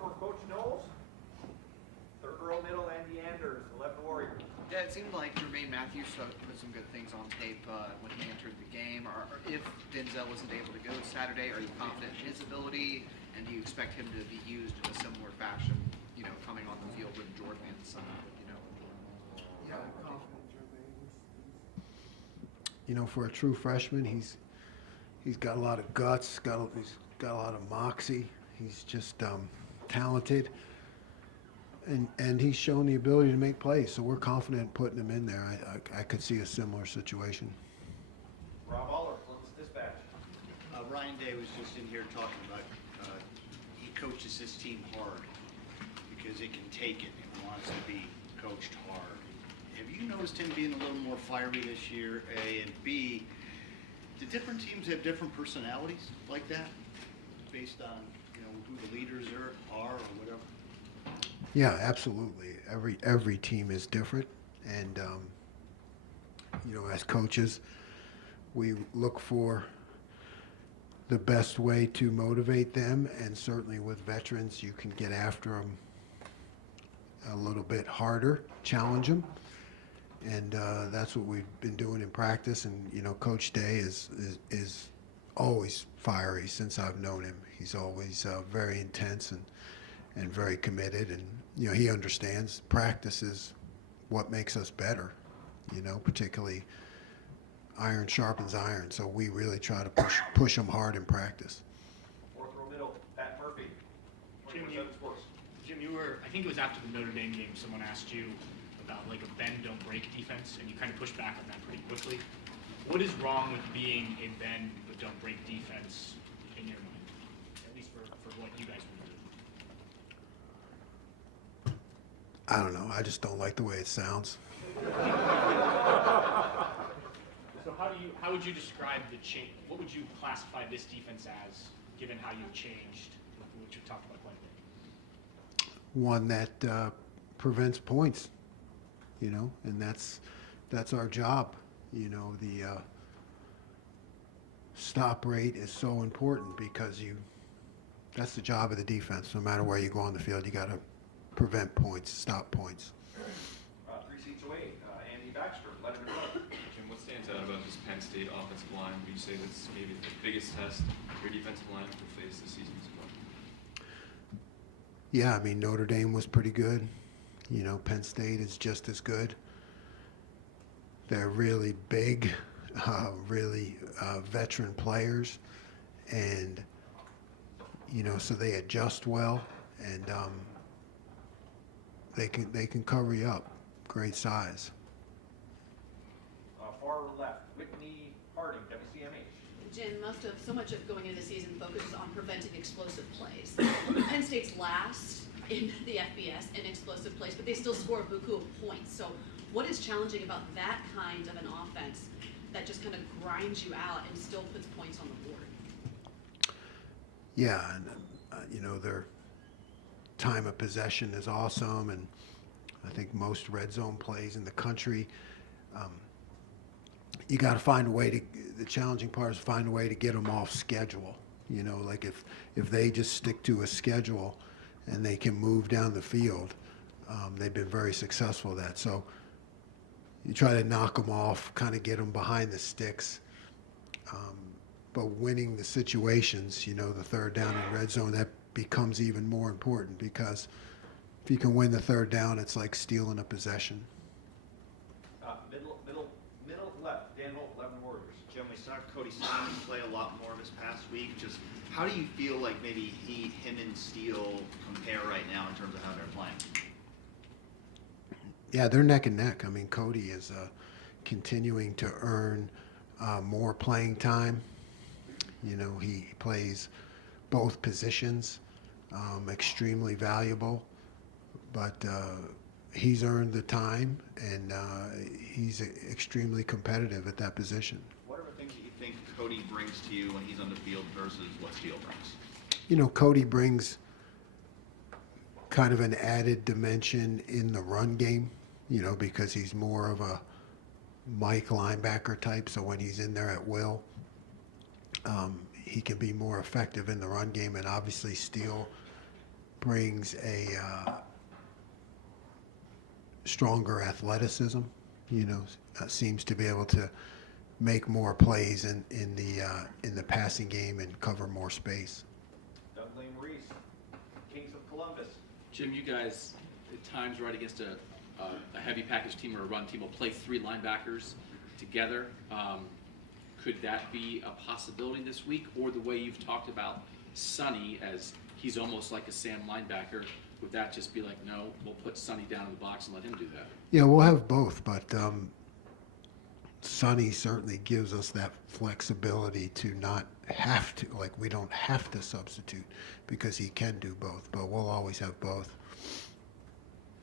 more for Coach Knowles. Third row middle, Andy Anders, 11 Warriors. Yeah, it seemed like Jermaine Matthews put some good things on tape when he entered the game. If Denzel wasn't able to go Saturday, are you confident in his ability, and do you expect him to be used in a similar fashion, coming on the field with Jordan and son, Yeah, I'm confident Jermaine. For a true freshman, he's got a lot of guts, he's got a lot of moxie. He's just talented. And he's shown the ability to make plays, so we're confident in putting him in there. I could see a similar situation. Rob Aller, Columbus Dispatch. Ryan Day was just in here talking about he coaches his team hard because it can take it and wants to be coached hard. Have you noticed him being a little more fiery this year, A, and B, do different teams have different personalities like that based on who the leaders are or whatever? Yeah, absolutely. Every team is different, and as coaches, we look for the best way to motivate them, and certainly with veterans, you can get after them a little bit harder, challenge them, and that's what we've been doing in practice. And Coach Day is always fiery since I've known him. He's always very intense and very committed, and he understands practice is what makes us better, particularly iron sharpens iron, so we really try to push them hard in practice. Fourth row middle, Pat Murphy. Jim, 24/7 Sports. I think it was after the Notre Dame game, someone asked you about like a bend, don't break defense, and you kind of pushed back on that pretty quickly. What is wrong with being a bend but don't break defense in your mind, at least for what you guys want to do? I don't know. I just don't like the way it sounds. So how would you describe the change? What would you classify this defense as, given how you've changed, which we've talked about quite a bit? One that prevents points, and that's our job. The stop rate is so important because that's the job of the defense. No matter where you go on the field, you got to prevent points, stop points. 3 seats away, Andy Baxter, Letterman Road. Jim, what stands out about this Penn State offensive line? Would you say that's maybe the biggest test your defensive line will face this season so far? Yeah, Notre Dame was pretty good. Penn State is just as good. They're really big, really veteran players, and so they adjust well, and they can cover you up. Great size. Far left, Whitney Harding, WCMH. Jim, so much of going into the season focuses on preventing explosive plays. Penn State's last in the FBS in explosive plays, but they still score a buku of points. So what is challenging about that kind of an offense that just kind of grinds you out and still puts points on the board? Yeah, and their time of possession is awesome, and I think most red zone plays in the country. You got to find a way to. The challenging part is find a way to get them off schedule. Like if they just stick to a schedule and they can move down the field, they've been very successful at that. So you try to knock them off, kind of get them behind the sticks. But winning the situations, the third down in red zone, that becomes even more important because if you can win the third down, it's like stealing a possession. Middle left, Dan Holt, 11 Warriors. Jim, we saw Cody Stevens play a lot more this past week. Just how do you feel like maybe him and Steele compare right now in terms of how they're playing? Yeah, they're neck and neck. Cody is continuing to earn more playing time. He plays both positions, extremely valuable, but he's earned the time, and he's extremely competitive at that position. What are the things that you think Cody brings to you when he's on the field versus what Steele brings? Cody brings kind of an added dimension in the run game, because he's more of a Mike linebacker type, so when he's in there at will, he can be more effective in the run game. And obviously Steele brings a stronger athleticism. Seems to be able to make more plays in the passing game and cover more space. Dudley Reese, Kings of Columbus. Jim, you guys at times right against a heavy package team or a run team will play three linebackers together. Could that be a possibility this week? Or the way you've talked about Sonny as he's almost like a Sam linebacker, would that just be like, no, we'll put Sonny down in the box and let him do that? Yeah, we'll have both, but Sonny certainly gives us that flexibility to not have to, like we don't have to substitute because he can do both, but we'll always have both.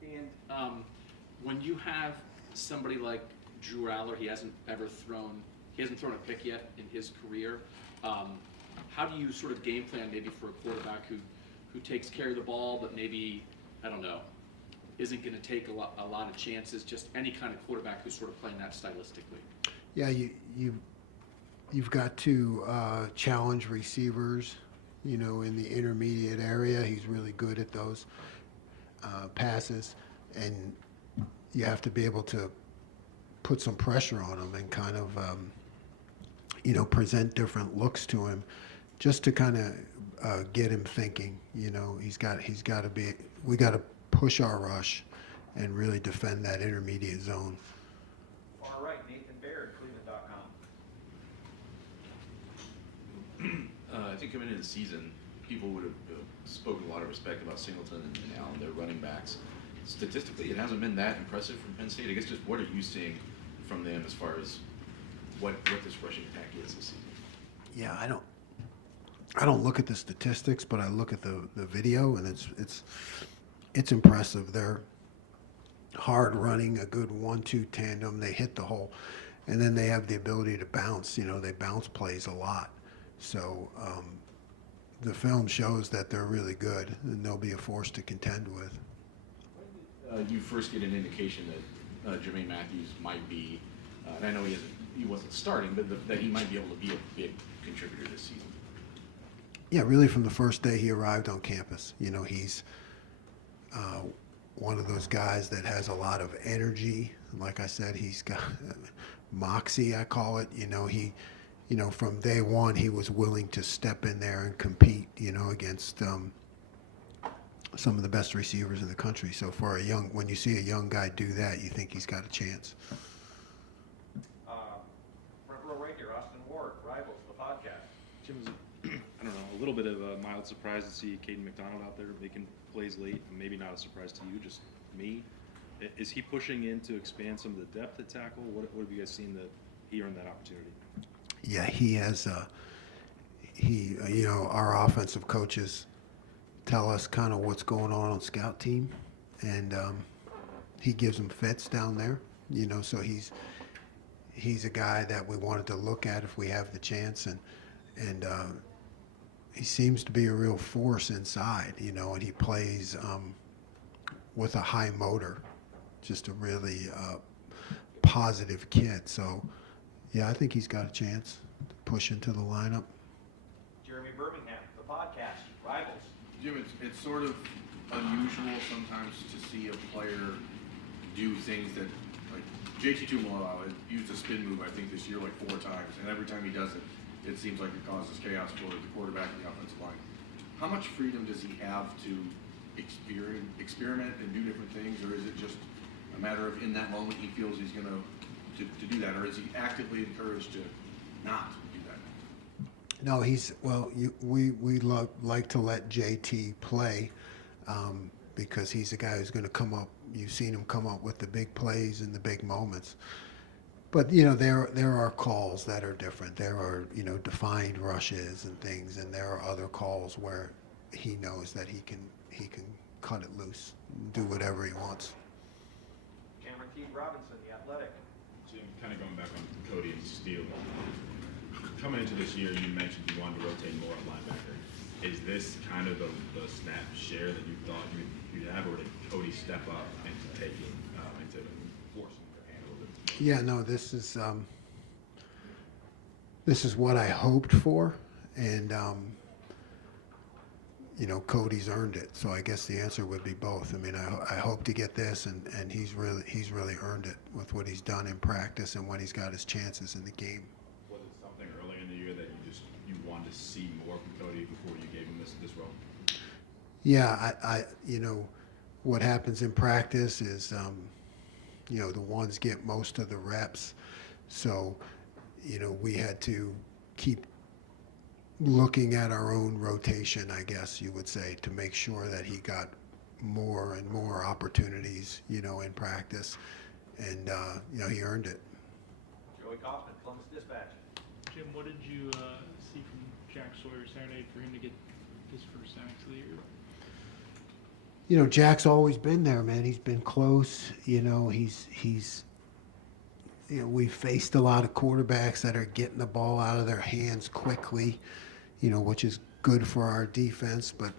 And When you have somebody like Drew Aller, he hasn't thrown a pick yet in his career. How do you sort of game plan maybe for a quarterback who takes care of the ball, but maybe, I don't know, isn't going to take a lot of chances? Just any kind of quarterback who's sort of playing that stylistically. Yeah, you've got to challenge receivers, in the intermediate area. He's really good at those passes, and you have to be able to put some pressure on him and kind of, present different looks to him, just to kind of get him thinking. He's got to be. We got to push our rush and really defend that intermediate zone. Far right, Nathan Baird, Cleveland.com. I think coming into the season, people would have spoken a lot of respect about Singleton and Allen, their running backs. Statistically, it hasn't been that impressive from Penn State. I guess just what are you seeing from them as far as what this rushing attack is this season? Yeah, I don't look at the statistics, but I look at the video, and it's impressive. They're hard running, a good 1-2 tandem. They hit the hole, and then they have the ability to bounce. They bounce plays a lot. So the film shows that they're really good, and they'll be a force to contend with. You first get an indication that Jermaine Matthews might be, and I know he wasn't starting, but that he might be able to be a big contributor this season. Yeah, really from the first day he arrived on campus. He's one of those guys that has a lot of energy. Like I said, he's got moxie, I call it. From day one, he was willing to step in there and compete, against some of the best receivers in the country. So when you see a young guy do that, you think he's got a chance. Front row right here, Austin Ward, Rivals, the podcast. Jim, was I don't know, a little bit of a mild surprise to see Caden McDonald out there making plays late, and maybe not a surprise to you, just me. Is he pushing in to expand some of the depth at tackle? What have you guys seen that he earned that opportunity? Yeah, he has. Our offensive coaches tell us kind of what's going on scout team, and he gives them fits down there. So he's a guy that we wanted to look at if we have the chance, and he seems to be a real force inside, and he plays with a high motor, just a really positive kid. So, yeah, I think he's got a chance to push into the lineup. Jeremy Birmingham, the podcast, Rivals. Jim, it's sort of unusual sometimes to see a player do things that, like JT Tuimoloau has used a spin move, I think, this year like 4 times, and every time he does it, it seems like it causes chaos for the quarterback and the offensive line. How much freedom does he have to experiment and do different things, or is it just a matter of in that moment he feels he's going to do that, or is he actively encouraged to not do that? No, we like to let JT play because he's a guy who's going to come up. You've seen him come up with the big plays and the big moments. But there are calls that are different. There are defined rushes and things, and there are other calls where he knows that he can cut it loose, do whatever he wants. Cameron T. Robinson, The Athletic. Jim, kind of going back on Cody and Steele. Coming into this year, you mentioned you wanted to rotate more at linebacker. Is this kind of the snap share that you thought you'd have, or did Cody step up into taking, into forcing your hand a little bit? Yeah, no, this is what I hoped for, and Cody's earned it. So I guess the answer would be both. I mean, I hope to get this, and he's really earned it with what he's done in practice and when he's got his chances in the game. Was it something earlier in the year that you wanted to see more from Cody before you gave him this role? Yeah, I what happens in practice is, the ones get most of the reps. So, we had to keep looking at our own rotation, I guess you would say, to make sure that he got more and more opportunities, in practice. And, he earned it. Joey Kaufman, Columbus Dispatch. Jim, what did you see from Jack Sawyer Saturday for him to get his first sacks of the year? Jack's always been there, man. He's been close. We've faced a lot of quarterbacks that are getting the ball out of their hands quickly, which is good for our defense, but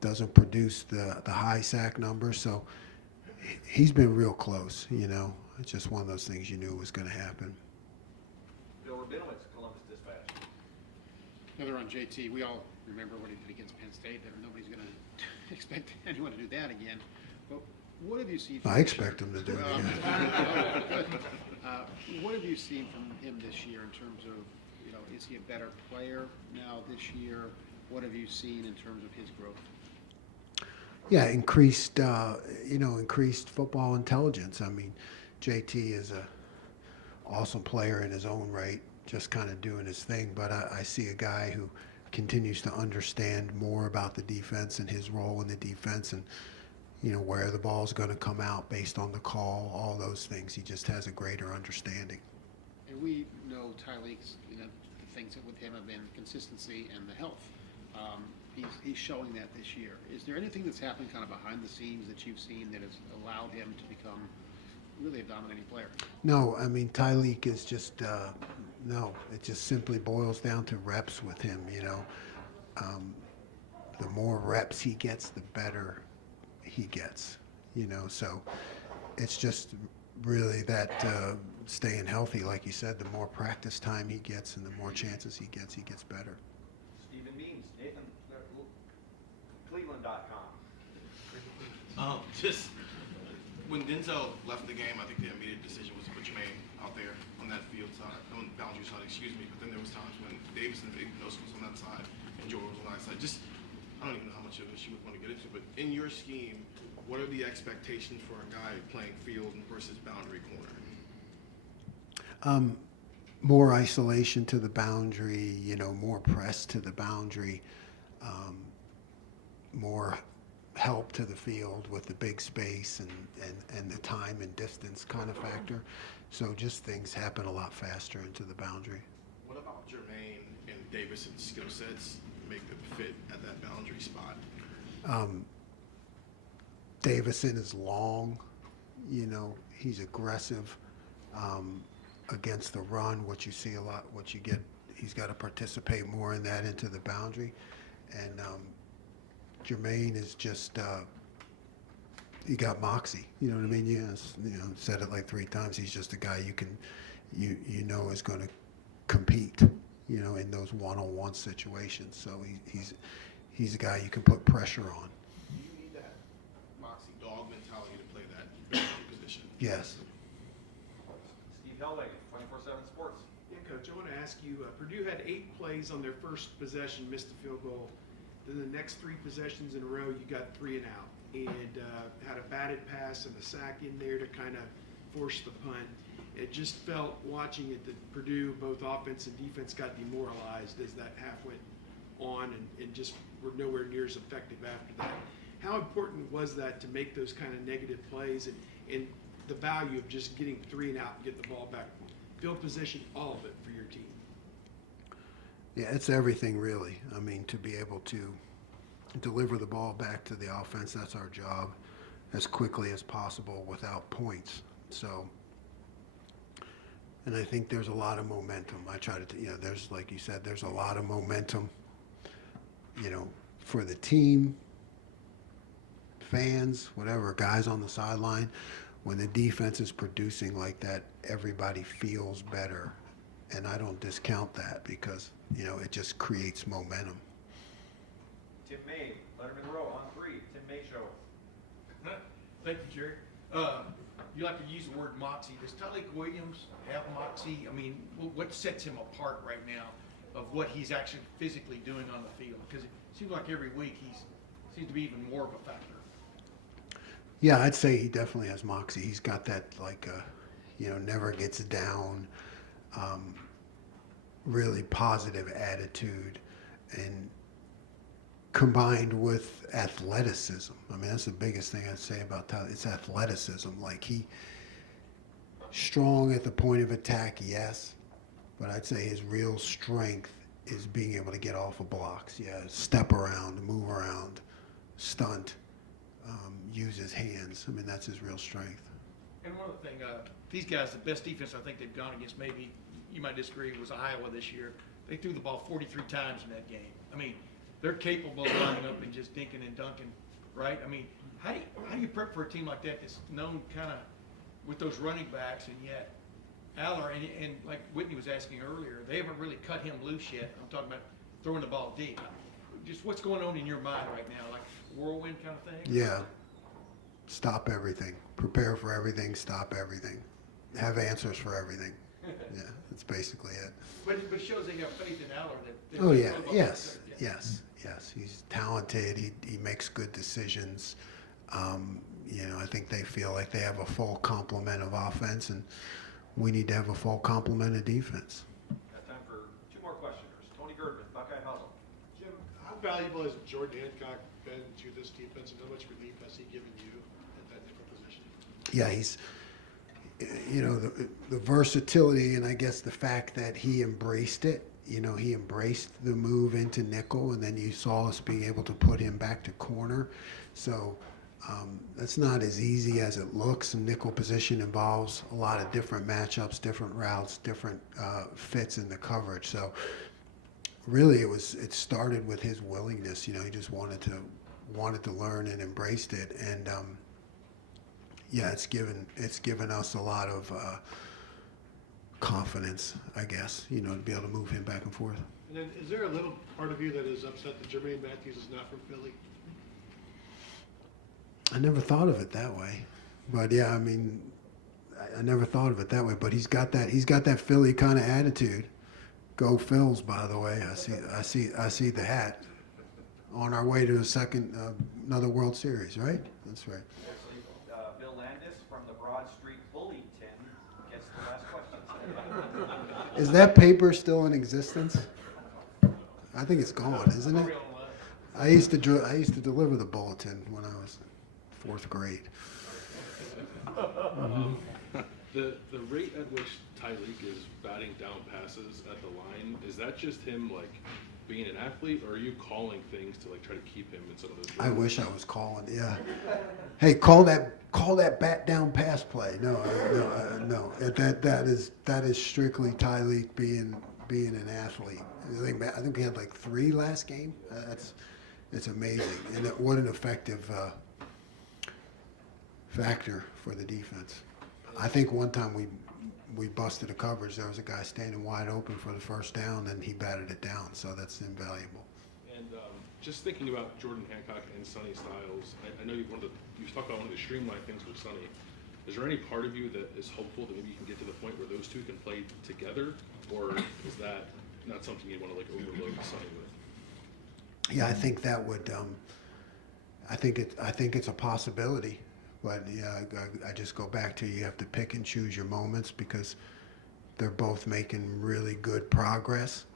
doesn't produce the high sack numbers. So he's been real close, It's just one of those things you knew was going to happen. Bill Rabinowitz, Columbus Dispatch. Another on JT. We all remember what he did against Penn State. Nobody's going to expect anyone to do that again. But what have you seen from I expect him to do it again. What have you seen from him this year in terms of, is he a better player now this year? What have you seen in terms of his growth? Yeah, increased football intelligence. I mean, JT is a awesome player in his own right, just kind of doing his thing. But I see a guy who continues to understand more about the defense and his role in the defense, and where the ball's going to come out based on the call, all those things. He just has a greater understanding. And we know Tyleek's, the things that with him have been consistency and the health. He's showing that this year. Is there anything that's happened kind of behind the scenes that you've seen that has allowed him to become really a dominating player? No, I mean, Tyleek is just, no, it just simply boils down to reps with him, the more reps he gets, the better he gets, so it's just really that staying healthy, like you said. The more practice time he gets and the more chances he gets better. Stephen Means, Nathan, Cleveland.com. Just when Denzel left the game, I think the immediate decision was to put Jermaine out there on that field side, on the boundary side, but then there was times when Davis and Knowles was on that side and Jordan was on that side. Just, I don't even know how much of this you would want to get into, but in your scheme, what are the expectations for a guy playing field versus boundary corner? More isolation to the boundary, more press to the boundary, more help to the field with the big space and the time and distance kind of factor. So just things happen a lot faster into the boundary. What about Jermaine and Davis's skill sets make them fit at that boundary spot? Davison is long, he's aggressive against the run, what you see a lot, what you get, he's got to participate more in that into the boundary. And Jermaine is just, he got moxie, you know what I mean? Yes, said it like 3 times. He's just a guy you can, is going to compete, in those one-on-one situations. So he's a guy you can put pressure on. Do you need that moxie dog mentality to play that boundary position? Yes. Steve Hellweg, 24/7 Sports. Yeah, Coach, I want to ask you, Purdue had 8 plays on their first possession, missed the field goal. Then the next 3 possessions in a row, you got 3 and out, and had a batted pass and a sack in there to kind of force the punt. It just felt, watching it, that Purdue, both offense and defense, got demoralized as that half went on and just were nowhere near as effective after that. How important was that to make those kind of negative plays and the value of just getting 3 and out and get the ball back? Field position, all of it for your team. Yeah, it's everything really. I mean, to be able to deliver the ball back to the offense, that's our job, as quickly as possible without points. So, and I think there's a lot of momentum. I try to, there's, like you said, there's a lot of momentum, for the team, fans, whatever, guys on the sideline. When the defense is producing like that, everybody feels better. And I don't discount that because, it just creates momentum. Tim May, Letterman Row on 3. Tim May Show. Thank you, Jerry. You like to use the word moxie. Does Tyleek Williams have moxie? I mean, what sets him apart right now of what he's actually physically doing on the field? Because it seems like every week he seems to be even more of a factor. Yeah, I'd say he definitely has moxie. He's got that, like, never gets down, really positive attitude, and combined with athleticism. I mean, that's the biggest thing I'd say about Tyler. It's athleticism. Like, he strong at the point of attack, yes, but I'd say his real strength is being able to get off of blocks. Yeah, step around, move around, stunt, use his hands. I mean, that's his real strength. And one other thing, these guys, the best defense I think they've gone against, maybe you might disagree, was Iowa this year. They threw the ball 43 times in that game. I mean, they're capable of lining up and just dinking and dunking, right? I mean, how do you prep for a team like that that's known kind of with those running backs, and yet Aller, and like Whitney was asking earlier, they haven't really cut him loose yet. I'm talking about throwing the ball deep. Just what's going on in your mind right now, like whirlwind kind of thing? Yeah. Stop everything. Prepare for everything. Stop everything. Have answers for everything. Yeah, that's basically it. But it shows they got faith in Aller. That Oh yeah, yes, yes, yes. He's talented. He makes good decisions. I think they feel like they have a full complement of offense, and we need to have a full complement of defense. Got time for 2 more questioners. Tony Girdman, Buckeye Huddle. Jim, how valuable has Jordan Hancock been to this defense, and how much relief has he given you at that nickel position? Yeah, he's, the versatility, and I guess the fact that he embraced it. He embraced the move into nickel, and then you saw us being able to put him back to corner. So that's not as easy as it looks. Nickel position involves a lot of different matchups, different routes, different fits in the coverage. So really, it started with his willingness. He just wanted to learn and embraced it, and yeah, it's given us a lot of confidence, I guess, to be able to move him back and forth. And then, is there a little part of you that is upset that Jermaine Matthews is not from Philly? I never thought of it that way, but yeah, I mean, I never thought of it that way. But he's got that Philly kind of attitude. Go Phils, by the way. I see the hat. On our way to another World Series, right? That's right. Actually, Bill Landis from the Broad Street Bully Tin gets the last question. Is that paper still in existence? I think it's gone, isn't it? I used to deliver the bulletin when I was 4th grade. The rate at which Tyleek is batting down passes at the line, is that just him being an athlete, or are you calling things to try to keep him in some of those I wish I was calling. Yeah. Hey, call that bat down pass play. No. That is strictly Tyleek being an athlete. I think we had 3 last game. It's amazing, and what an effective factor for the defense. I think one time we busted a coverage. There was a guy standing wide open for the first down, and he batted it down. So that's invaluable. And just thinking about Jordan Hancock and Sonny Styles, I know you've talked about one of the streamlined things with Sonny. Is there any part of you that is hopeful that maybe you can get to the point where those two can play together, or is that not something you want to overload Sonny with? Yeah, I think that would. I think it's a possibility. But yeah, I just go back to you have to pick and choose your moments because they're both making really good progress.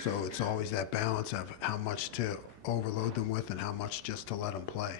So it's always that balance of how much to overload them with and how much just to let them play.